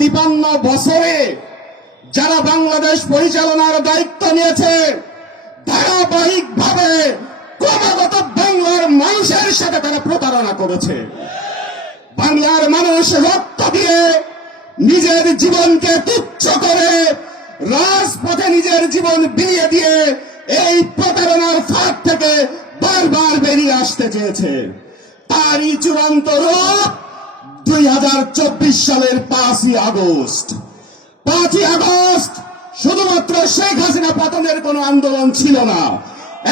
52 বছরে যারা বাংলাদেশ পরিচালনার দায়িত্ব নিয়েছে, ধারাবাহিকভাবে ক্রমাগত বাংলার মানুষের সাথে তারা প্রতারণা করেছে। বাংলার মানুষ রক্ত দিয়ে নিজের জীবনকে তুচ্ছ করে রাজপথে নিজের জীবন বিলিয়ে দিয়ে এই প্রতারণার ফাঁদ থেকে বারবার বেরিয়ে আসতে চেয়েছে। তারই চূড়ান্ত রূপ 2024 সালের 5ই আগস্ট। 5ই আগস্ট শুধুমাত্র শেখ হাসিনা পতনের কোনো আন্দোলন ছিল না।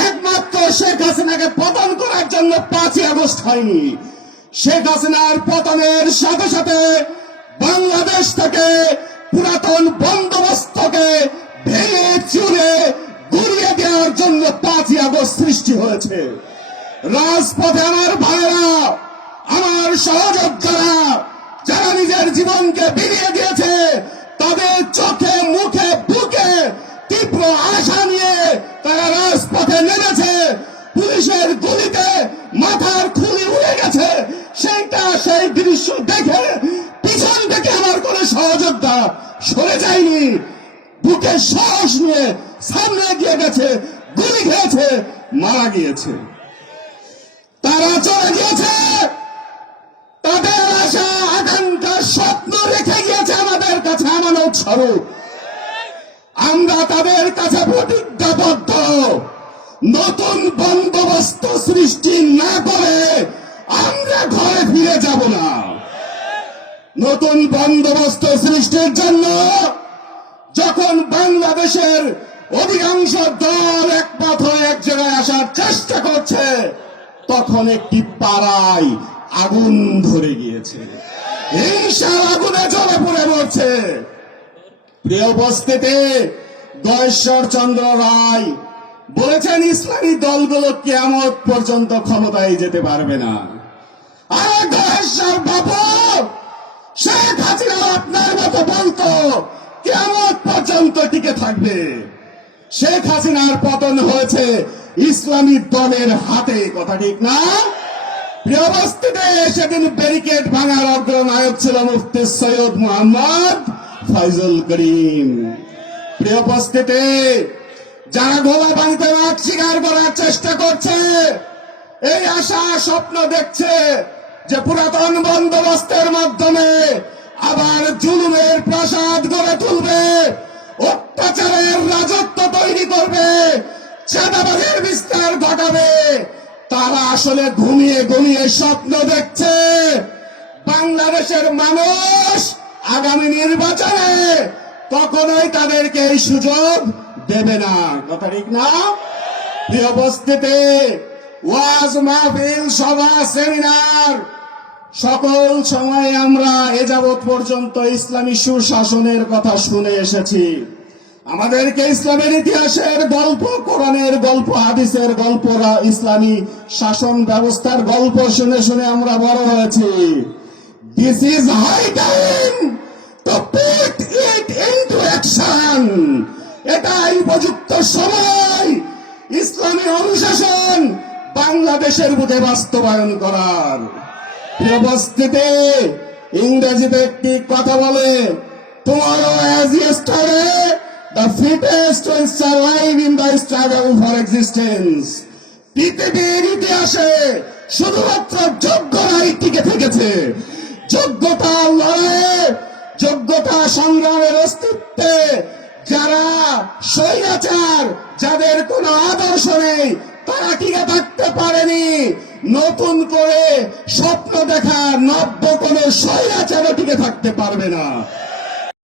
একমাত্র শেখ হাসিনাকে পতন করার জন্য 5ই আগস্ট হয়নি। শেখ হাসিনার পতনের সাথে সাথে বাংলাদেশ থেকে পুরাতন বন্দোবস্তকে ভেঙে চুরে গুড়িয়ে দেওয়ার জন্য 5ই আগস্ট সৃষ্টি হয়েছে। রাজপথে আমার ভাইরা, আমার সহযোদ্ধারা যারা নিজের জীবনকে বিলিয়ে দিয়েছে, তাদের চোখে মুখে বুকে তীব্র আশা নিয়ে তারা রাজপথে নেমেছে। পুলিশের গুলিতে মাথার খুলি উড়ে গেছে। সেই দৃশ্য দেখে পিছন থেকে আমার কোন সহযোদ্ধা সরে যায়নি, বুকে সাহস নিয়ে সামনে গিয়ে গেছে, গুলি খেয়েছে, মারা গিয়েছে। তারা চলে গিয়েছে, তাদের আশা আকাঙ্ক্ষা স্বপ্ন রেখে গিয়েছে আমাদের কাছে আমানত স্বরূপ। আমরা তাদের কাছে প্রতিজ্ঞাবদ্ধ, নতুন বন্দোবস্ত সৃষ্টি না করে আমরা ঘরে ফিরে যাব না। নতুন বন্দোবস্ত সৃষ্টির জন্য যখন বাংলাদেশের অধিকাংশ দল একমত হয়ে এক জায়গায় আসার চেষ্টা করছে, তখন একটি পাড়ায় আগুন ধরে গিয়েছে, হিংসার আগুনে জ্বলে পুড়ে মরছে। প্রিয় উপস্থিতি, গয়েশ্বর চন্দ্র রায় বলেছেন ইসলামী দলগুলো কিয়ামত পর্যন্ত ক্ষমতায় যেতে পারবে না। আর গয়েশ্বর বাবু, শেখ হাসিনা আপনার মতো বলতো কিয়ামত পর্যন্ত টিকে থাকবে। শেখ হাসিনার পতন হয়েছে ইসলামী দলের হাতে, কথা ঠিক না? প্রিয় উপস্থিতি, সেদিন ব্যারিকেড ভাঙার অগ্রনায়ক ছিল মুফতি সৈয়দ মোহাম্মদ ফয়জুল করিম। প্রিয় উপস্থিতি, যারা গোলা বাড়িতে রাত শিকার করার চেষ্টা করছে, এই আশা স্বপ্ন দেখছে যে পুরাতন বন্দোবস্তের মাধ্যমে আবার জুলুমের প্রাসাদ গড়ে তুলবে, অত্যাচারের রাজত্ব তৈরি করবে, চাঁদাবাজের বিস্তার ঘটাবে, তারা আসলে ঘুমিয়ে ঘুমিয়ে স্বপ্ন দেখছে বাংলাদেশের মানুষ আগামী নির্বাচনে কখনোই তাদেরকে এই সুযোগ দেবে না, কথা ঠিক না? প্রিয় উপস্থিতি, ওয়াজ মাহফিল, সভা, সেমিনার, সকল সময় আমরা এ যাবৎ পর্যন্ত ইসলামী সুশাসনের কথা শুনে এসেছি। আমাদেরকে ইসলামের ইতিহাসের গল্প, কোরআনের গল্প, হাদিসের গল্প, ইসলামী শাসন ব্যবস্থার গল্প শুনে শুনে আমরা বড় হয়েছি। This is high time to put it into action. এটাই উপযুক্ত সময় ইসলামী অনুশাসন বাংলাদেশের বুকে বাস্তবায়ন করার। উপস্থিতি, ইংরেজিতে একটি কথা বলে, tomorrow as yesterday, the fittest will survive in the struggle for existence. পৃথিবীর ইতিহাসে শুধুমাত্র যোগ্যরাই টিকে থেকেছে। যোগ্যতা লড়াইয়ে, যোগ্যতা সংগ্রামের অস্তিত্বে যারা স্বৈরাচার, যাদের কোনো আদর্শ নেই, তারা টিকে থাকতে পারেনি। নতুন করে স্বপ্ন দেখা নব্য কোন স্বৈরাচারও টিকে থাকতে পারবে না।